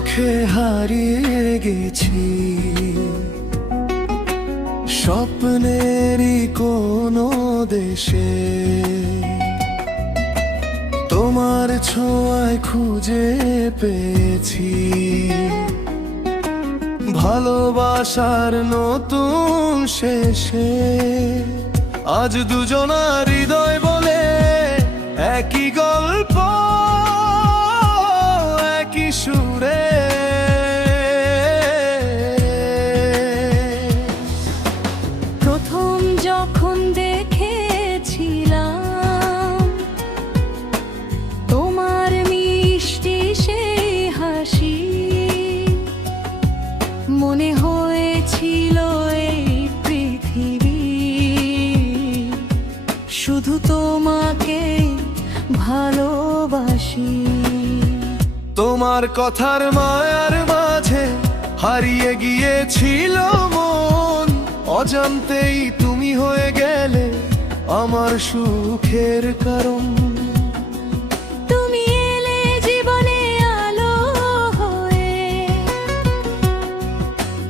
চোখে হারিয়ে গেছি স্বপ্নেরই কোনো দেশে, তোমার ছোঁয়ায় খুঁজে পেয়েছি ভালোবাসার নতুন শেষে। আজ দুজনার হৃদয় বলে একই গল্প, একই সুরে। প্রথম যখন দেখেছিলাম তোমার মিষ্টি সেই হাসি, মনে হয়েছিল এই পৃথিবী শুধু তোমাকে ভালোবাসি। তোমার কথার মায়ার মাঝে হারিয়ে গিয়েছিল মন, অজান্তেই তুমি হয়ে গেলে আমার সুখের কারণ। তুমি এলে জীবনে আলো হয়ে,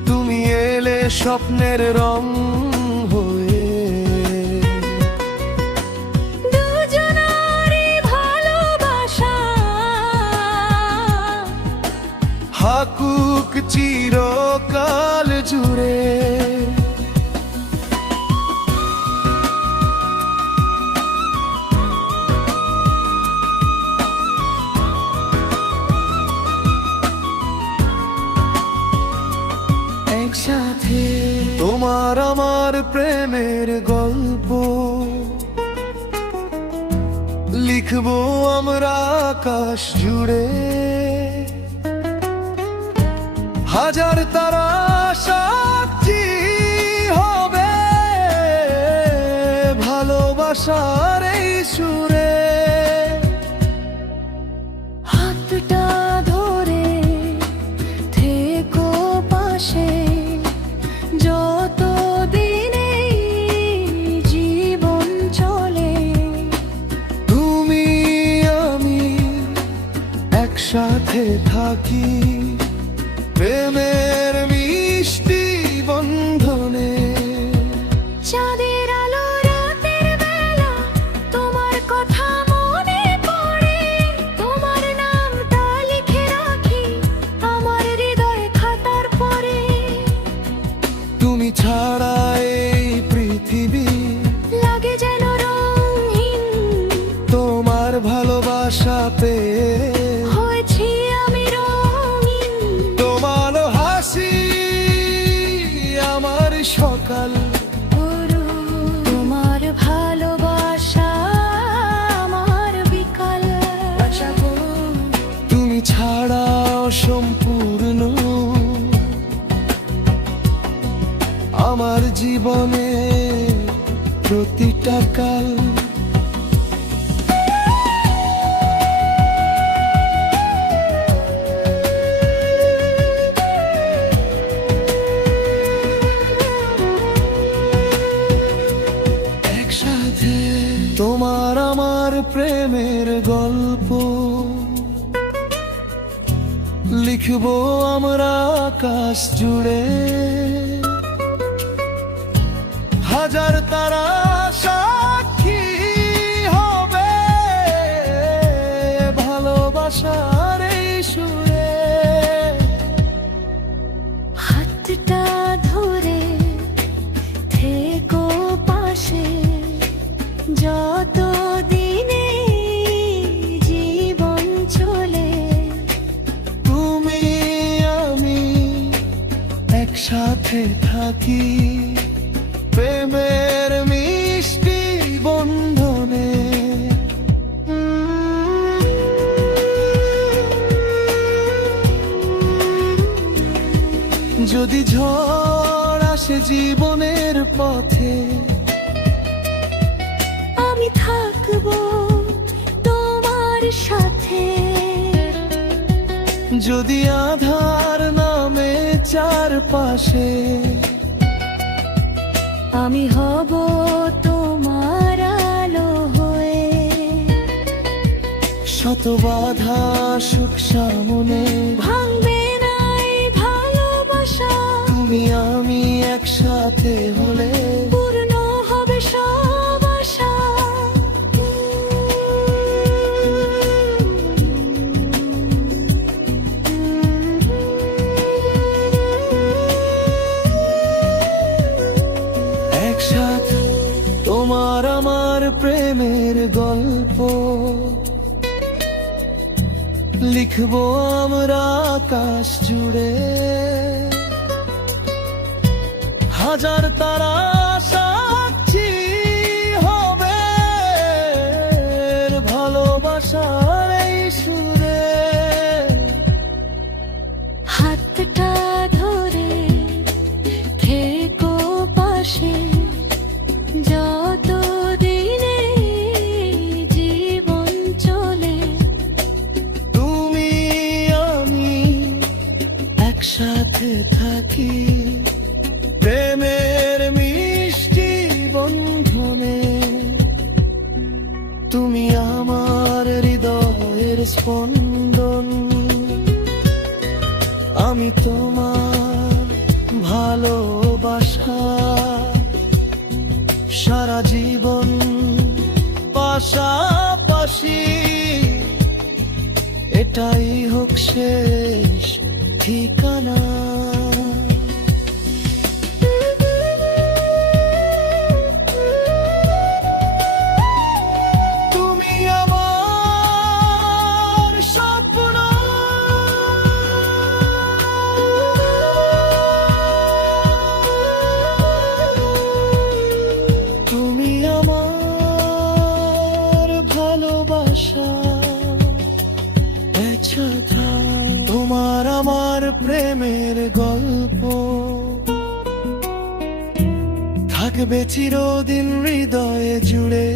তুমি এলে স্বপ্নের রং হয়ে। দুজনারই ভালোবাসা হাকুক চিরকাল জুড়ে। একসাথে তোমার আমার প্রেমের গল্প লিখবো আমরা আকাশ জুড়ে। হাজার তারা সাক্ষী হবে ভালোবাসার এই সুরে। হাতটা ধরে থেকো পাশে, যত দিনে জীবন চলে। তুমি আমি একসাথে থাকি প্রেমের মিষ্টি বন্ধনে। চাঁদের আলো রাতের বেলা তোমার কথা মনে পড়ে, তোমার নামটা লিখে রাখি আমার হৃদয় খাতার পরে। তুমি ছাড়া এই পৃথিবী লাগে যেন রঙহীন, তোমার ভালোবাসা পেয়ে হয়েছি আমি রঙিন। তোমার হাসি আমার সকাল, তোমার ভালোবাসা আমার বিকাল। তুমি ছাড়া সম্পূর্ণ আমার জীবনে প্রতিটা কাল। একসাথে তোমার আমার প্রেমের গল্প লিখবো আমরা আকাশ জুড়ে। হাজার তারা সাক্ষী হবে ভালোবাসার এই সুরে। হাতটা ধরে থেকো পাশে, যত দিনে জীবন চলে। তুমি আমি একসাথে থাকি প্রেমের মিষ্টি বন্ধনে। যদি ঝড় আসে জীবনের পথে, আমি থাকবো তোমার সাথে। যদি আধার নামে চারপাশে, আমি হব তোমার আলো হয়ে। শত বাধা সুখ সামনে ভাঙবে একসাথে হলে পূর্ণ হবে সব আশা। একসাথে তোমার আমার প্রেমের গল্প লিখবো আমরা আকাশ জুড়ে। হাজার তারা সাক্ষী হবে ভালোবাসার এই সুরে। হাতটা ধরে থেকো পাশে, যত দিনে জীবন চলে। তুমি আমি একসাথে থাকি প্রেমের মিষ্টি বন্ধনে। তুমি আমার হৃদয়ের স্পন্দন, আমি তোমার ভালোবাসা। সারা জীবন পাশাপাশি, এটাই হোক শেষ ঠিকানা। তুমি আমার স্বপ্ন, তুমি আমার ভালোবাসা। একসাথে তোমার আমার প্রেমের গল্প থাকবে চিরদিন হৃদয়ে জুড়ে।